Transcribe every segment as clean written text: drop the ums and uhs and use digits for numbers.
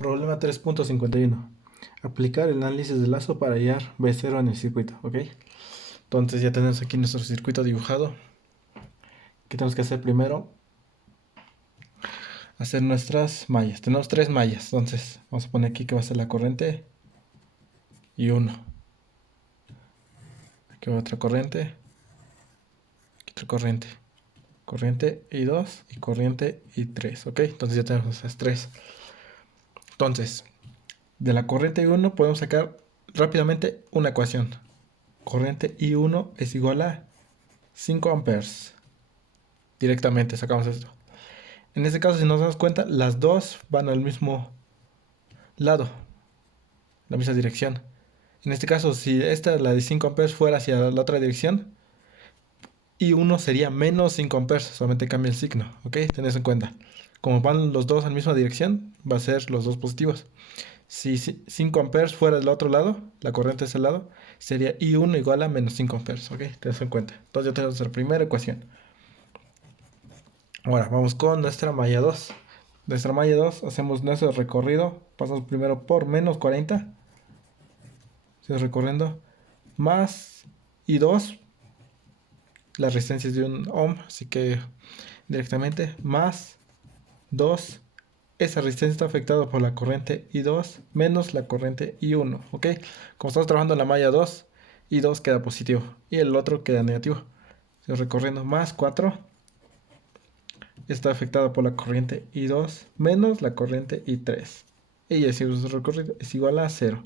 Problema 3.51. Aplicar el análisis de lazo para hallar B0 en el circuito, ¿ok? Entonces ya tenemos aquí nuestro circuito dibujado. ¿Qué tenemos que hacer primero? Hacer nuestras mallas. Tenemos tres mallas, entonces vamos a poner aquí que va a ser la corriente y 1. Aquí va otra corriente, aquí otra corriente. Corriente y 2 y corriente y 3, ¿ok? Entonces ya tenemos esas tres. Entonces, de la corriente I1 podemos sacar rápidamente una ecuación. Corriente I1 es igual a 5 amperes. Directamente sacamos esto. En este caso, si nos damos cuenta, las dos van al mismo lado, la misma dirección. En este caso, si esta, la de 5 amperes, fuera hacia la otra dirección, I1 sería menos 5 amperes, solamente cambia el signo, ¿ok? Tened en cuenta. Como van los dos en la misma dirección, va a ser los dos positivos. Si 5 amperes fuera del otro lado, la corriente es el lado, sería I1 igual a menos 5 amperes, ¿ok? Tened en cuenta. Entonces ya tenemos nuestra primera ecuación. Ahora vamos con nuestra malla 2. Nuestra malla 2 hacemos nuestro recorrido. Pasamos primero por menos 40. Seguimos recorriendo. Más I2. La resistencia es de 1 ohm. Así que directamente. Más 2. Esa resistencia está afectada por la corriente I2 menos la corriente I1. ¿Ok? Como estamos trabajando en la malla 2, I2 queda positivo. Y el otro queda negativo. Seguimos recorriendo. Más 4. Está afectada por la corriente I2 menos la corriente I3. Y así su recorrido es igual a 0.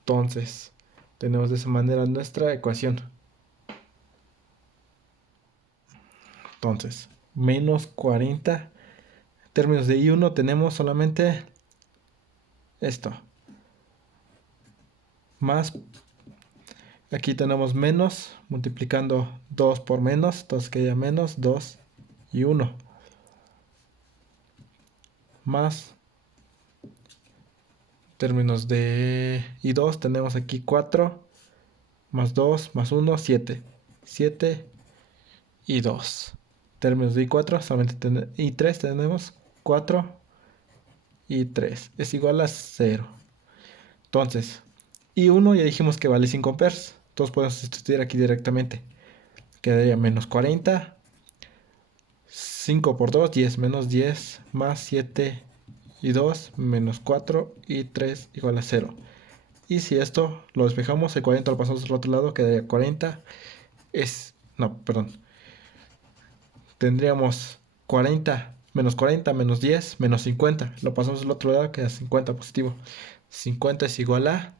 Entonces, tenemos de esa manera nuestra ecuación. Entonces, menos 40. En términos de I1 tenemos solamente esto. Más, aquí tenemos menos, multiplicando 2 por menos, entonces queda menos 2 y 1. Más, en términos de I2 tenemos aquí 4, más 2, más 1, 7. 7 y 2. Términos de I4, solamente I3 tenemos 4 y 3. Es igual a 0. Entonces, I1 ya dijimos que vale 5 amperes. Entonces podemos sustituir aquí directamente. Quedaría menos 40. 5 por 2, 10. Menos 10 más 7 y 2 menos 4 y 3 igual a 0. Y si esto lo despejamos, el 40 lo pasamos al otro lado, quedaría 40. No, perdón. Tendríamos 40 menos 10 menos 50. Lo pasamos al otro lado, queda 50 positivo. 50 es igual a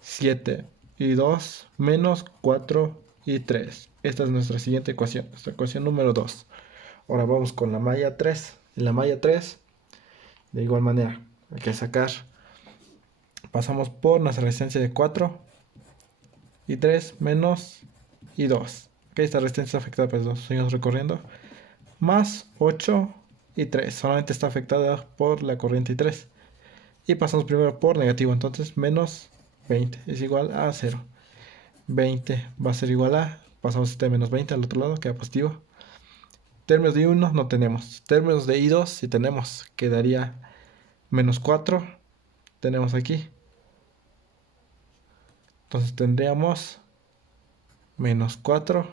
7 y 2 menos 4 y 3. Esta es nuestra siguiente ecuación, nuestra ecuación número 2. Ahora vamos con la malla 3. En la malla 3, de igual manera, hay que sacar. Pasamos por nuestra resistencia de 4 y 3 menos y 2. Ok, esta resistencia está afectada por 2. Seguimos recorriendo. Más 8 y 3. Solamente está afectada por la corriente I3. Y pasamos primero por negativo. Entonces menos 20 es igual a 0. 20 va a ser igual a... Pasamos este menos 20 al otro lado, queda positivo. Términos de I1 no tenemos. Términos de I2 sí tenemos. Quedaría menos 4. Tenemos aquí. Entonces tendríamos menos 4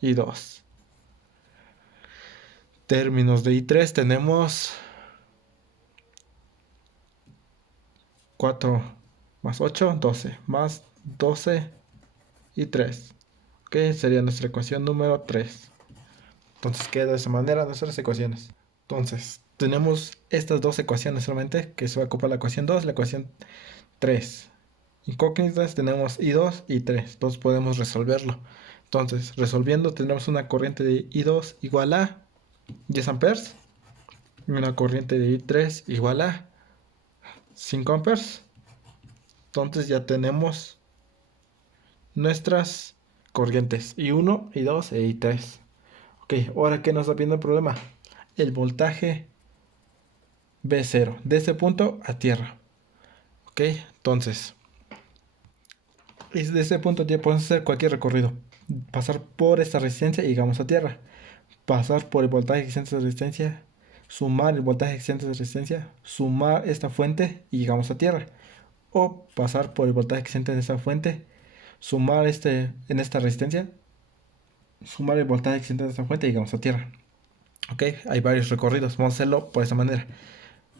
y 2. Términos de I3 tenemos 4 más 8, 12. Más 12 y 3. Ok, sería nuestra ecuación número 3. Entonces queda de esa manera nuestras ecuaciones. Entonces, tenemos estas dos ecuaciones solamente, que se va a ocupar la ecuación 2 y la ecuación 3. Incógnitas tenemos I2 y 3. Entonces podemos resolverlo. Entonces, resolviendo tendremos una corriente de I2 igual a 10 amperes. Y una corriente de I3 igual a 5 amperes. Entonces ya tenemos nuestras corrientes I1, I2 e I3. Ok, ahora ¿qué nos está pidiendo el problema? El voltaje B0, de este punto a tierra. Ok, entonces, desde este punto ya podemos hacer cualquier recorrido. Pasar por esta resistencia y llegamos a tierra. Pasar por el voltaje existente de esta resistencia, sumar el voltaje existente de resistencia, sumar esta fuente y llegamos a tierra. O pasar por el voltaje existente de esta fuente, sumar en esta resistencia, sumar el voltaje existente de esta fuente y llegamos a tierra. Ok, hay varios recorridos, vamos a hacerlo por esta manera.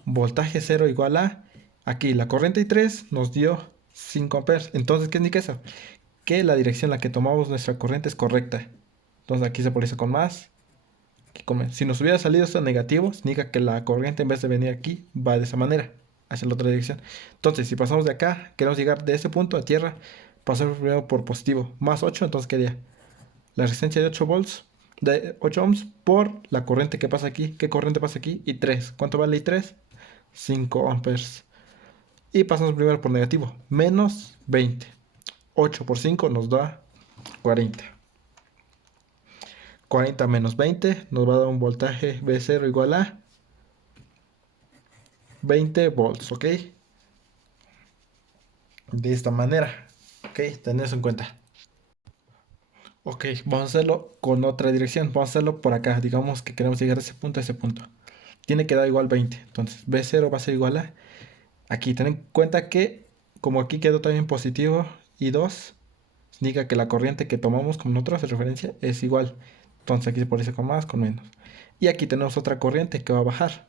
Voltaje 0 igual a, aquí la corriente I3 nos dio 5 amperes. Entonces, ¿qué indica eso? Que la dirección en la que tomamos nuestra corriente es correcta. Entonces aquí se polariza con más, aquí con menos. Si nos hubiera salido esto negativo, significa que la corriente en vez de venir aquí, va de esa manera, hacia la otra dirección. Entonces, si pasamos de acá, queremos llegar de ese punto a tierra, pasamos primero por positivo, más 8, entonces quedaría la resistencia de 8 volts, de 8 ohms, por la corriente que pasa aquí. ¿Qué corriente pasa aquí? I3. ¿Cuánto vale I3? 5 amperes. Y pasamos primero por negativo, menos 20. 8 por 5 nos da 40. 40 menos 20 nos va a dar un voltaje V0 igual a 20 volts, ¿ok? De esta manera, ¿ok? Tened eso en cuenta. Ok, vamos a hacerlo con otra dirección. Vamos a hacerlo por acá. Digamos que queremos llegar de ese punto a ese punto. Tiene que dar igual 20. Entonces, V0 va a ser igual a... Aquí, ten en cuenta que como aquí quedó también positivo y 2, significa que la corriente que tomamos como nosotros de referencia es igual. Entonces aquí se polariza con más, con menos. Y aquí tenemos otra corriente que va a bajar.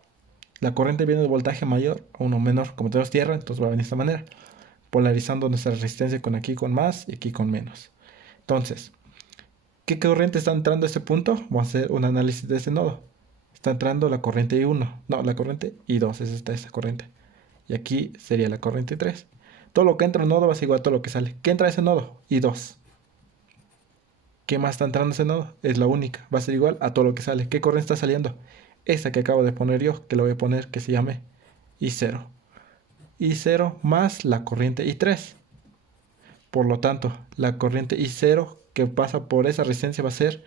La corriente viene de voltaje mayor a uno menor. Como tenemos tierra, entonces va a venir de esta manera. Polarizando nuestra resistencia con aquí con más y aquí con menos. Entonces, ¿qué corriente está entrando a este punto? Vamos a hacer un análisis de este nodo. Está entrando la corriente I1. No, la corriente I2 es esta corriente. Y aquí sería la corriente I3. Todo lo que entra en nodo va a ser igual a todo lo que sale. ¿Qué entra a ese nodo? I2. ¿Qué más está entrando a ese nodo? Es la única. Va a ser igual a todo lo que sale. ¿Qué corriente está saliendo? Esta que acabo de poner yo, que lo voy a poner que se llame I0. I0 más la corriente I3. Por lo tanto, la corriente I0 que pasa por esa resistencia va a ser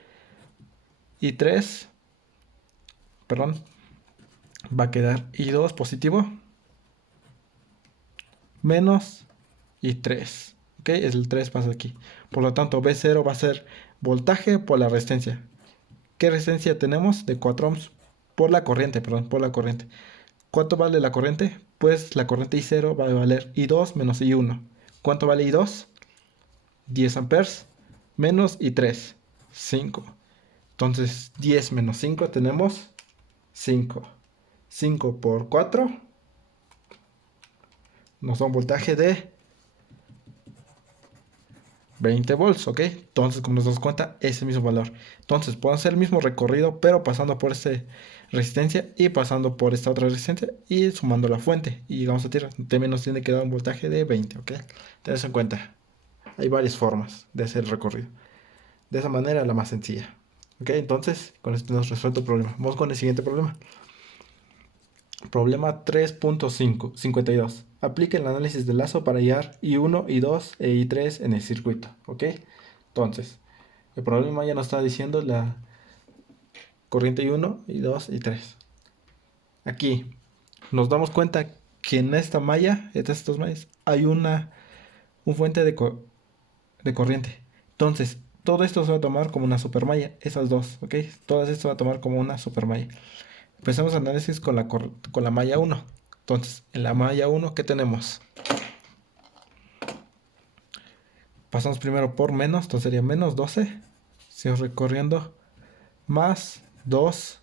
I3. Perdón. Va a quedar I2 positivo menos I3. ¿Ok? El 3 pasa aquí. Por lo tanto, V0 va a ser voltaje por la resistencia. ¿Qué resistencia tenemos? De 4 ohms por la corriente, perdón, por la corriente. ¿Cuánto vale la corriente? Pues la corriente I0 va a valer I2 menos I1. ¿Cuánto vale I2? 10 amperes menos I3, 5. Entonces 10 menos 5 tenemos 5. 5 por 4 nos da un voltaje de 20 volts, ¿ok? Entonces, como nos damos cuenta, es el mismo valor. Entonces, puedo hacer el mismo recorrido, pero pasando por esta resistencia y pasando por esta otra resistencia y sumando la fuente. Y llegamos a tierra. También nos tiene que dar un voltaje de 20, ¿ok? Ten eso en cuenta. Hay varias formas de hacer el recorrido. De esa manera, la más sencilla. ¿Ok? Entonces, con esto nos resuelto el problema. Vamos con el siguiente problema. Problema 3.52. Aplica el análisis de lazo para hallar I1, I2 e I3 en el circuito. ¿Ok? Entonces, el problema ya nos está diciendo la corriente I1, I2, I3. Aquí nos damos cuenta que en esta malla, estas dos mallas, hay un fuente de corriente. Entonces, todo esto se va a tomar como una supermalla. Esas dos, ¿ok? Todo esto se va a tomar como una supermalla. Empezamos el análisis con la malla 1. Entonces, en la malla 1, ¿qué tenemos? Pasamos primero por menos, entonces sería menos 12. Seguimos recorriendo más 2.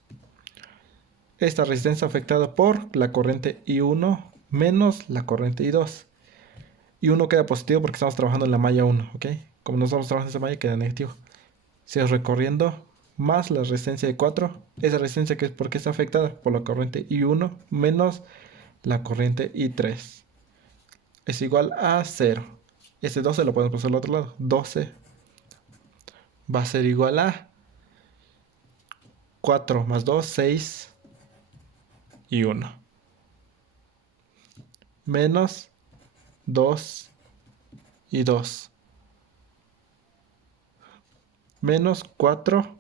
Esta resistencia afectada por la corriente I1 menos la corriente I2. I1 queda positivo porque estamos trabajando en la malla 1, ¿ok? Como no estamos trabajando en esa malla, queda negativo. Seguimos recorriendo más la resistencia de 4. Esa resistencia que es porque está afectada por la corriente I1 menos la corriente I3. Es igual a 0. Este 12 lo podemos pasar al otro lado. 12 va a ser igual a 4 más 2, 6 y 1. Menos 2 y 2. Menos 4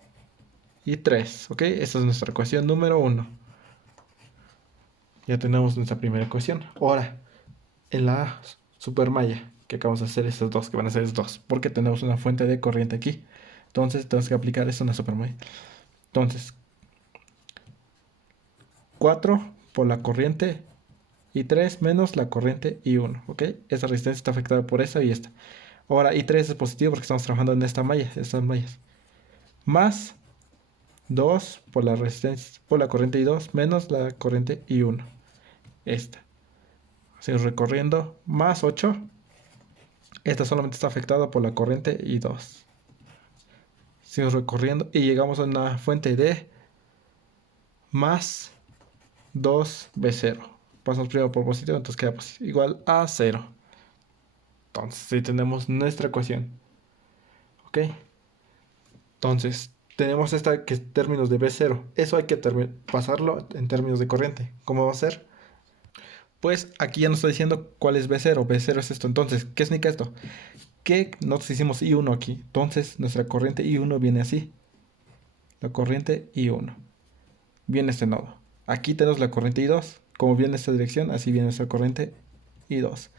y 3. ¿Ok? Esta es nuestra ecuación número 1. Ya tenemos nuestra primera ecuación. Ahora, en la supermalla que acabamos de hacer, estos dos que van a ser estos dos, porque tenemos una fuente de corriente aquí. Entonces tenemos que aplicar esto en la supermalla. Entonces, 4 por la corriente I3 menos la corriente I1, ¿ok? Esta resistencia está afectada por esta y esta. Ahora I3 es positivo porque estamos trabajando en esta malla, estas mallas. Más 2 por la resistencia, por la corriente I2 menos la corriente I1. Esta. Sigo recorriendo. Más 8. Esta solamente está afectada por la corriente I2. Sigo recorriendo y llegamos a una fuente de más 2B0. Pasamos primero por positivo, entonces queda igual a 0. Entonces, ahí tenemos nuestra ecuación. ¿Ok? Entonces, tenemos esta que es términos de B0. Eso hay que pasarlo en términos de corriente. ¿Cómo va a ser? Pues aquí ya nos está diciendo cuál es B0. B0 es esto. Entonces, ¿qué significa esto? Que nosotros hicimos I1 aquí. Entonces, nuestra corriente I1 viene así. La corriente I1. Viene este nodo. Aquí tenemos la corriente I2. Como viene esta dirección, así viene nuestra corriente I2.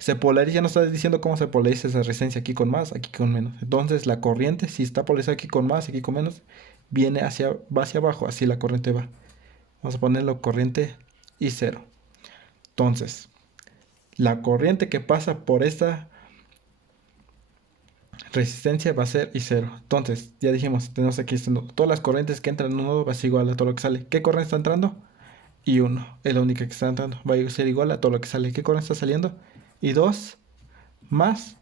Se polariza, ya nos está diciendo cómo se polariza esa resistencia, aquí con más, aquí con menos. Entonces la corriente, si está polarizada aquí con más, aquí con menos, va hacia abajo, así la corriente va. Vamos a ponerlo corriente I0. Entonces, la corriente que pasa por esta resistencia va a ser I0. Entonces, ya dijimos, tenemos aquí este nodo. Todas las corrientes que entran en un nodo va a ser igual a todo lo que sale. ¿Qué corriente está entrando? I1, es la única que está entrando. Va a ser igual a todo lo que sale. ¿Qué corriente está saliendo? I2 más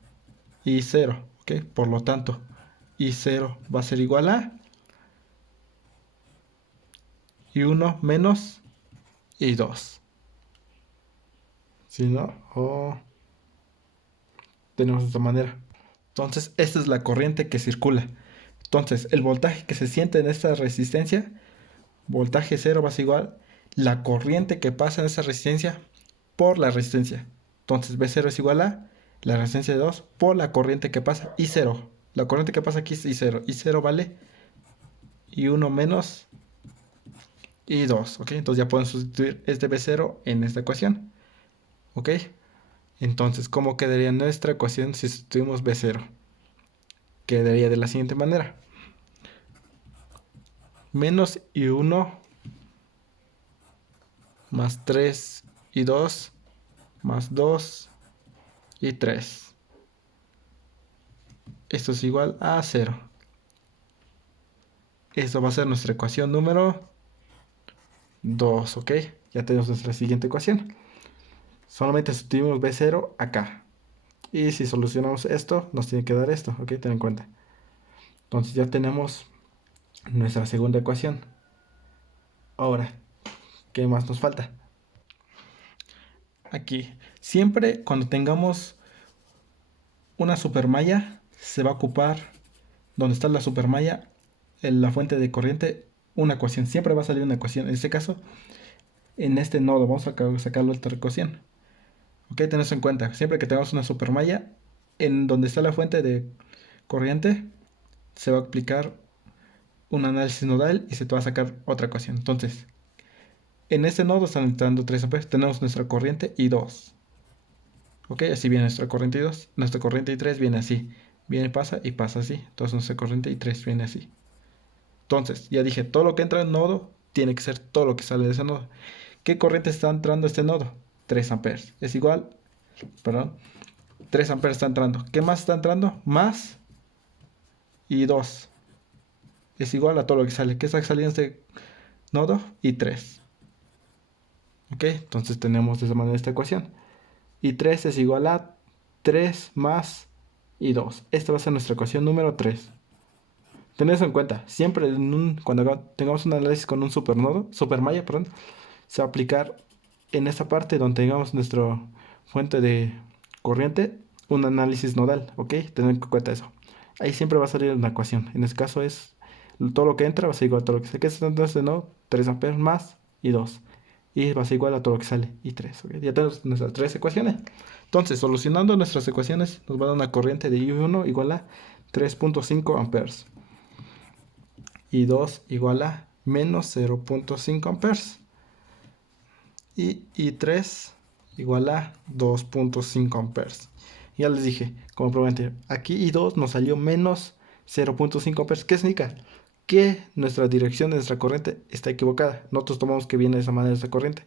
I0, ¿ok? Por lo tanto, I0 va a ser igual a I1 menos I2. Si no, tenemos de esta manera. Entonces, esta es la corriente que circula. Entonces, el voltaje que se siente en esta resistencia, voltaje 0 va a ser igual la corriente que pasa en esa resistencia por la resistencia. Entonces, B0 es igual a la resistencia de 2 por la corriente que pasa I0. La corriente que pasa aquí es I0. I0 vale I1 menos I2, ¿ok? Entonces ya pueden sustituir este B0 en esta ecuación, ¿ok? Entonces, ¿cómo quedaría nuestra ecuación si sustituimos B0? Quedaría de la siguiente manera. Menos I1 más 3 I2 más 2 I3. Esto es igual a 0. Esto va a ser nuestra ecuación número 2, ¿ok? Ya tenemos nuestra siguiente ecuación. Solamente sustituimos B0 acá. Y si solucionamos esto, nos tiene que dar esto, ¿ok? Ten en cuenta. Entonces ya tenemos nuestra segunda ecuación. Ahora, ¿qué más nos falta? Aquí, siempre cuando tengamos una supermalla, se va a ocupar, donde está la supermalla, en la fuente de corriente, una ecuación. Siempre va a salir una ecuación. En este caso, en este nodo, vamos a sacarlo esta ecuación. Ok, tened en cuenta, siempre que tengamos una supermalla, en donde está la fuente de corriente, se va a aplicar un análisis nodal y se te va a sacar otra ecuación. Entonces, en este nodo están entrando 3 amperes, tenemos nuestra corriente I2. Ok, así viene nuestra corriente I2. Nuestra corriente I3 viene así. Viene, pasa y pasa así. Entonces nuestra corriente I3 viene así. Entonces, ya dije, todo lo que entra en el nodo tiene que ser todo lo que sale de ese nodo. ¿Qué corriente está entrando a este nodo? 3 amperes. Es igual, perdón, 3 amperes está entrando. ¿Qué más está entrando? Más I2. Es igual a todo lo que sale. ¿Qué está saliendo de este nodo? I3. Ok, entonces tenemos de esa manera esta ecuación. I3 es igual a 3 más I2. Esta va a ser nuestra ecuación número 3. Tened eso en cuenta. Siempre cuando tengamos un análisis con un supermalla, perdón, se va a aplicar en esta parte donde tengamos nuestra fuente de corriente, un análisis nodal, ¿ok? Tened en cuenta eso. Ahí siempre va a salir una ecuación. En este caso es todo lo que entra va a ser igual a todo lo que sale. ¿Qué está entrando este nodo? 3 amperes más I2. Y va a ser igual a todo lo que sale I3. ¿Okay? Ya tenemos nuestras 3 ecuaciones. Entonces, solucionando nuestras ecuaciones, nos va a dar una corriente de I1 igual a 3.5 amperes. I2 igual a menos 0.5 amperes. Y I3 igual a 2.5 amperes. Ya les dije, como probablemente, aquí I2 nos salió menos 0.5 amperes. ¿Qué significa? que nuestra dirección de nuestra corriente está equivocada. Nosotros tomamos que viene de esa manera esa corriente,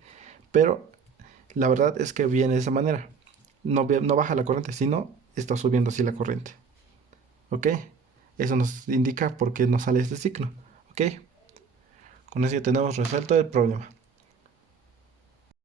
pero la verdad es que viene de esa manera. No baja la corriente, sino está subiendo así la corriente. ¿Ok? Eso nos indica por qué nos sale este signo. ¿Ok? Con eso ya tenemos resuelto el problema.